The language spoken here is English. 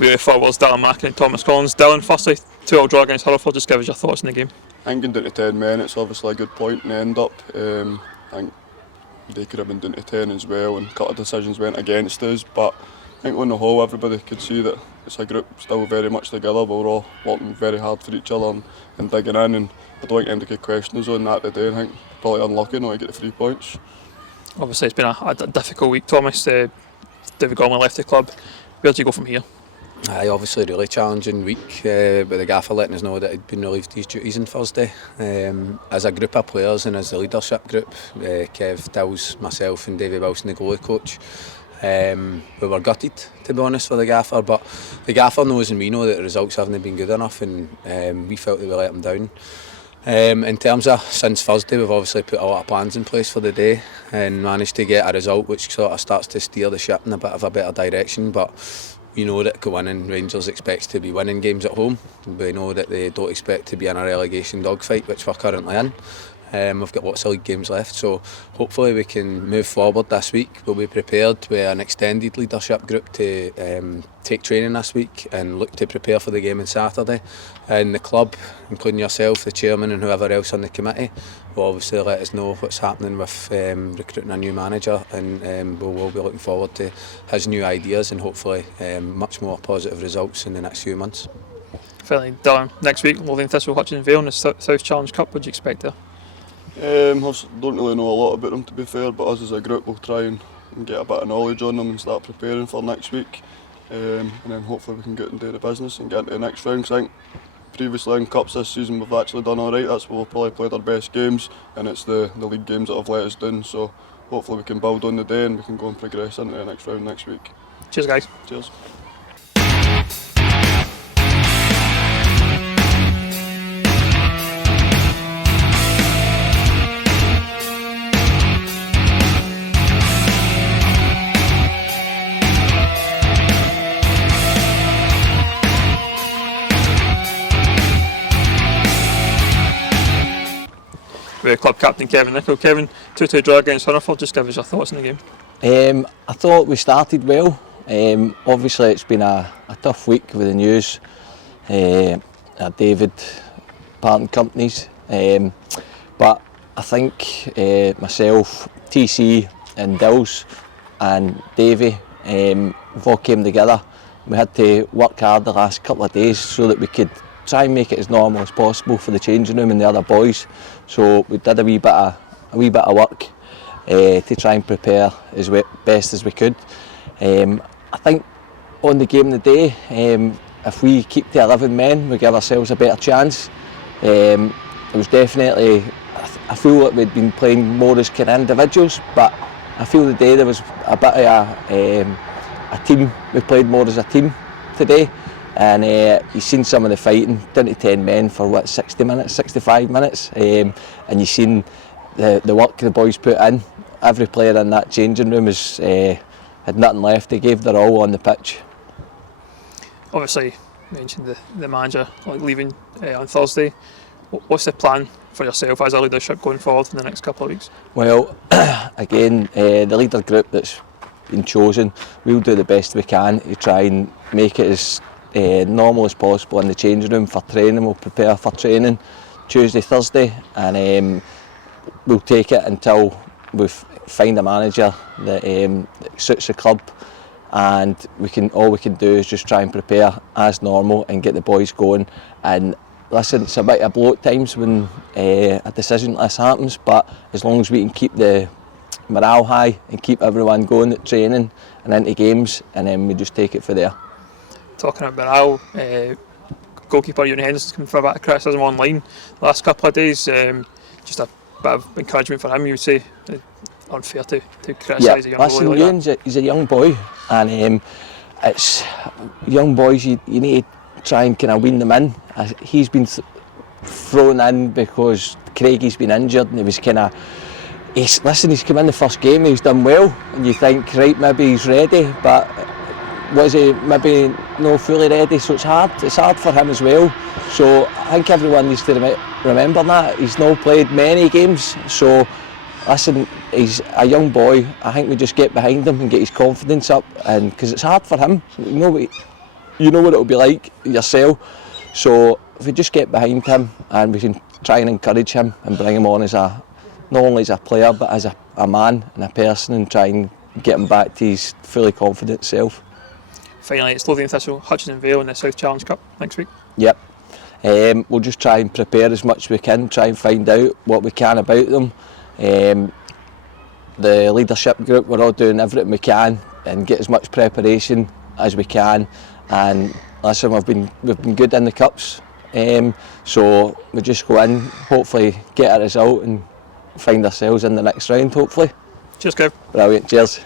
Really forwards Dylan Mackin and Thomas Collins. Dylan, firstly, 2-2 draw against Hurlford. Just give us your thoughts on the game. I think going down to 10 men, it's obviously a good point in the end up. I think they could have been down to 10 as well, and a couple of decisions went against us. But I think on the whole, everybody could see that it's a group still very much together. But we're all working very hard for each other and digging in. And I don't think anybody could question us on that today. I think probably unlucky not to get the 3 points. Obviously, it's been a difficult week, Thomas. David Gorman left the club. Where do you go from here? Obviously a really challenging week, with the gaffer letting us know that he'd been relieved of his duties on Thursday. As a group of players and as the leadership group, Kev, Dills, myself and Davy Wilson, the goalie coach, we were gutted, to be honest, for the gaffer, but the gaffer knows and we know that the results haven't been good enough, and we felt that we let him down. In terms of since Thursday, we've obviously put a lot of plans in place for the day and managed to get a result which sort of starts to steer the ship in a bit of a better direction. But we know that Kilwinning Rangers expects to be winning games at home. We know that they don't expect to be in a relegation dogfight, which we're currently in. We've got lots of league games left, so hopefully we can move forward this week. We'll be prepared with an extended leadership group to take training this week and look to prepare for the game on Saturday. And the club, including yourself, the chairman and whoever else on the committee, will obviously let us know what's happening with recruiting a new manager, and we'll be looking forward to his new ideas and hopefully much more positive results in the next few months. Finally, Dylan, next week, Lothian Thistle, Hutchins Vale in the South Challenge Cup. What do you expect there? I don't really know a lot about them, to be fair, but us as a group will try and get a bit of knowledge on them and start preparing for next week, and then hopefully we can get into the business and get into the next round. Cause I think previously in cups this season we've actually done alright. That's where we've probably played our best games, and it's the league games that have let us down, so hopefully we can build on the day and we can go and progress into the next round next week. Cheers guys. Cheers. With club captain Kevin Nicoll. Kevin, 2-2 draw against Hurlford. Just give us your thoughts on the game. I thought we started well. Obviously it's been a tough week with the news. David parting companies. But I think myself, TC and Dills and Davy, we've all came together. We had to work hard the last couple of days so that we could try and make it as normal as possible for the changing room and the other boys. So we did a wee bit of work to try and prepare as best as we could. I think on the game of the day, if we keep to 11 men, we give ourselves a better chance. It was definitely, I feel like we'd been playing more as kind of individuals, but I feel today there was a bit of a team. We played more as a team today. And you've seen some of the fighting, down to 10 men for 60 minutes, 65 minutes, and you've seen the work the boys put in. Every player in that changing room had nothing left. They gave their all on the pitch. Obviously, you mentioned the manager leaving on Thursday. What's the plan for yourself as a leadership going forward in the next couple of weeks? Well, again, the leader group that's been chosen, we'll do the best we can to try and make it as normal as possible in the changing room for training. We'll prepare for training Tuesday, Thursday, and we'll take it until we find a manager that suits the club, and all we can do is just try and prepare as normal and get the boys going. And listen, it's a bit of a blow at times when a decision like this happens, but as long as we can keep the morale high and keep everyone going at training and into games, and then we just take it from there. Talking about morale, goalkeeper Ewan Henderson's come for a bit of criticism online the last couple of days. Just a bit of encouragement for him, you would say. Unfair to criticise a young boy like Ewan's that. He's a young boy, and it's young boys, you need to try and kind of wean them in. He's been thrown in because Craigie's been injured, and he was kind of, he's come in the first game, he's done well, and you think, right, maybe he's ready, but was he maybe not fully ready? So it's hard for him as well. So I think everyone needs to remember that. He's not played many games, so listen, he's a young boy. I think we just get behind him and get his confidence up, and because it's hard for him. you know what it'll be like yourself. So if we just get behind him and we can try and encourage him and bring him on as not only as a player but as a man and a person, and try and get him back to his fully confident self. Finally, it's Lothian Thistle, Hutchinson Vale in the South Challenge Cup next week. Yep. We'll just try and prepare as much as we can, try and find out what we can about them. The leadership group, we're all doing everything we can and get as much preparation as we can. And listen, we've been good in the cups, so we just go in, hopefully get a result and find ourselves in the next round, hopefully. Cheers, Kev. Brilliant, cheers.